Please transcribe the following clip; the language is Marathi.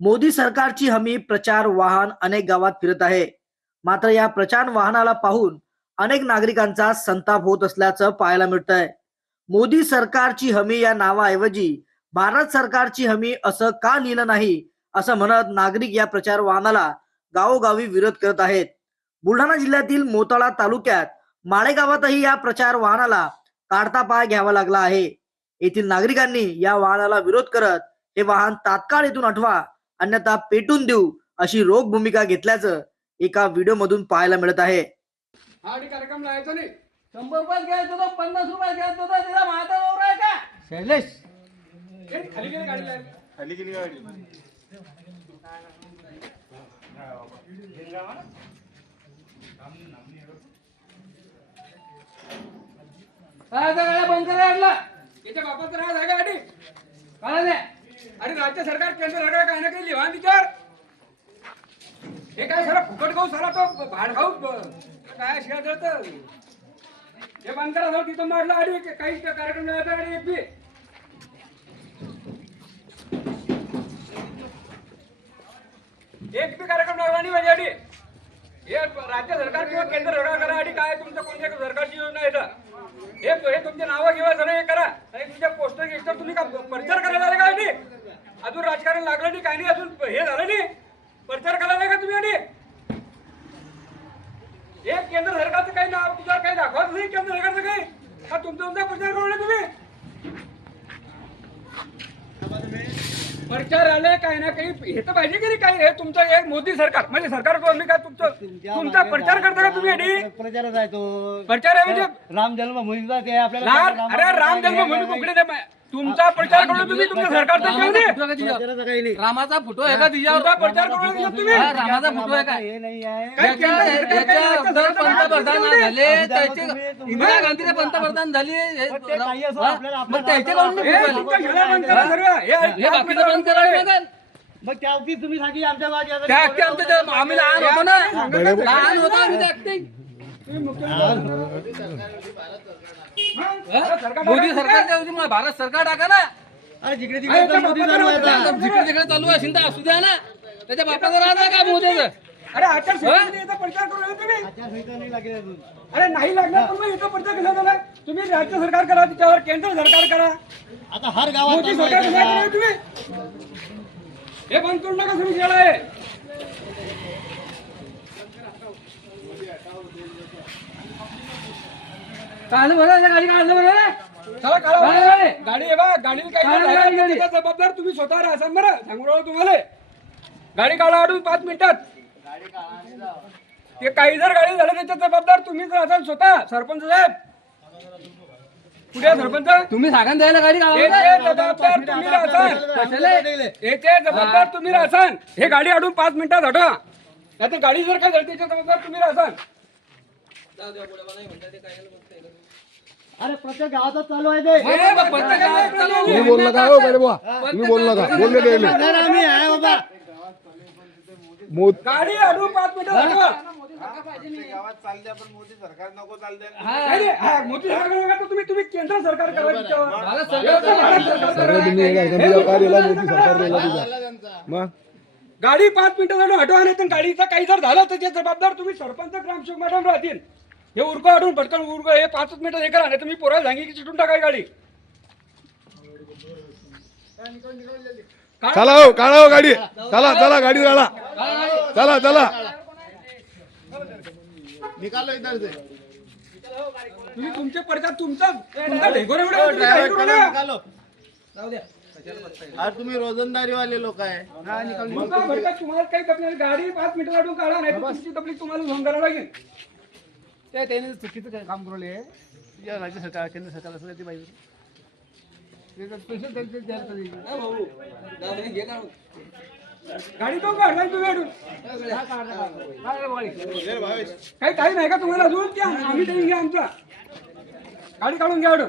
मोदी सरकारची हमी प्रचार वाहन अनेक गावात फिरत आहे. मात्र या प्रचार वाहनाला पाहून अनेक नागरिकांचा संताप होत असल्याचं पाहायला मिळत आहे मोदी सरकारची हमी या नावाऐवजी भारत सरकारची हमी असं का लिहिलं नाही असं म्हणत नागरिक या प्रचार वाहनाला गावोगावी विरोध करत आहेत. बुलढाणा जिल्ह्यातील मोताळा तालुक्यात माळेगावातही या प्रचार वाहनाला काढता पाय घ्यावा लागला आहे. येथील नागरिकांनी या वाहनाला विरोध करत हे वाहन तात्काळ इथून आठवा अन्यथा पेटून देऊ अशी रोख भूमिका घेतल्याचं एका व्हिडिओ मधून पाहायला मिळत आहे. हा आणि कार्यक्रम लावायचा नाही. शंभर रुपयात घ्यायचं होतं पन्नास रुपयात घ्यायचं होतं तिला माझा नवरा आहे का? शैलेश. हे खाली गेले गाडी लावायला. खाली गेली गाडी. काय आता गाड्या बंद करा म्हटलं याच्या बापाचं राज आहे गाडी? काय नाही अरे राज्य सरकार केंद्र सरकार काही ना काही लिहा विचार. हे काय सारा फुकट खाऊ सारा तो भाड खाऊ काय शिकायचं जळतं हे बंद जाऊ तिथं मारलं आणि काही कार्यक्रम नाही आणि एक बी. एक बी कार्यक्रम लागला नाही माझ्या आधी. हे राज्य सरकार किंवा केंद्र सरकार करा आणि काय तुमचं कोणत्या सरकारची योजना आहे हे हे तुमचे नावं घेवा सगळं हे करा आणि तुमच्या पोस्टर गिस्टर तुम्ही का प्रचार करायला आले काय नाही अजून नाही काही नाही अजून हे झालं नाही. प्रचार करायला आले का तुम्ही आणि? हे केंद्र सरकारचं काही नाव तुझ्यावर काही दाखवत नाही केंद्र सरकारचं काही? का तुमचा तुमचा प्रचार करू तुम्ही? प्रचार आले काही ना काही? हे तर पाहिजे की नाही काही? हे तुमचं हे मोदी सरकार म्हणजे सरकार काय तुमचं तुमचा प्रचार करता का तुम्ही आणि? प्रचारात आहे तो. प्रचार आहे म्हणजे राम जन्मभूमीचा ते आपल्याला राम अरे राम जन्मभूमी कुकडे मा- तुमचा प्रचार करून तुम्ही तुमच्या. फोटो आहे का तिच्यावर? नाही रामाचा फोटो आहे का तिच्यावर तुमचा प्रचार करून दिला तुम्ही हा, रामाचा फोटो आहे का हे नाही आहे काय केंद्र याच्या- सरकार काय याच्या राज्य अगोदर सरकार पंतप्रधान झाले त्याचे इंदिरा गांधीने पंतप्रधान झाली हे- पण ते काही असो, हा? आपल्याला- मग त्याचे हे बंद करा सर्व. हे- हे बाकीचं बंद करावं लागेल मग त्या तुम्ही सांगी आमच्या त्या आम्ही लहान होतो ना लहान होतो आम्ही. मोदी सरकारच्या ऐवजी मग भारत सरकार टाका ना. अरे जिकडे तिकडे तर मोदी चालू आहे राज आता. आहे. जिकडे तिकडे चालू आहे शिंदा असू द्या ना. त्याच्या बापाचं राज आहे का मोदीचं? अरे आचारसंहितेने याचा प्रचार करू तुम्ही. अरे नाही लागणार पण मग याचा प्रचार कसा झाला? तुम्ही राज्य सरकार करा त्याच्यावर केंद्र सरकार करा. आता हर गावात मोदी सरकार करा. तुम्ही. हे बंद करू नका तुम्ही शाळा आहे. बरं गाडी काढलं बरं रे. चला काढा? गाडी आहे बा गाडीला काही? त्याचा जबाबदार तुम्ही स्वतः राहसान बरं सांगू राहिलो तुम्हाला. गाडी काढा अडून पाच मिनिटात. ते काही जर गाडी झालं त्याचा जबाबदार तुम्हीच राहसान स्वतः. सरपंच साहेब. या सरपंच? तुम्ही सांगा द्यायला गाडी याचे जबाबदार तुम्ही राहसान याचे जबाबदार तुम्ही राहसान हे गाडी अडून पाच मिनिटात हटवा. नाही गाडी जर काय झाली त्याच्या जबाबदार तुम्ही राहसान अरे प्रत्येक गावातच चालू आहे ते. तुम्ही बोल नका हो मॅडम बुवा. तुम्ही बोल नका बोलले नाही नाही, नाही, आम्ही आहे बाबा मोद गाडी पाच मिनिटात हटवा गावात चालते पण मोदी सरकार नको चालते नाही, नाही, हा, मोदी सरकार नका तर तुम्ही तुम्ही केंद्र सरकार करा. भारत सगळं एका मोदी तुझा मग? गाडी पाच मिनिटासाठी हटवा नाही तर गाडीचं काही जर झालं तर त्याचे जबाबदार तुम्ही सरपंच ग्रामसेवक मॅडम राहतील. हे उरको अडून पटकन उरको हे पाचच मिनिटं हे करा नाही तर मी पोराला सांगी की चिटून टाकाय गाडी. चला हो काढा हो गाडी. चला चला गाडी काढा. चला चला. तुम्ही तुमचे पडतात तुमचा तुमचा ढेगोरे. अरे तुम्ही रोजंदारी वाले लोक आहे. तुम्हाला काही नाही. गाडी पाच मिनिटं अडून काढा नाही तुमची तकलीफ तुम्हाला करावं लागेल. ते त्याने चुकीचं काय काम करू या राज्य सरकार केंद्र सरकार असं ते पाहिजे. स्पेशल त्यांचे. गाडी तो काढला अडून काही काही नाही का तुम्हाला अजून? की आम्ही देऊन घ्या आमचा. गाडी काढून घ्या अडून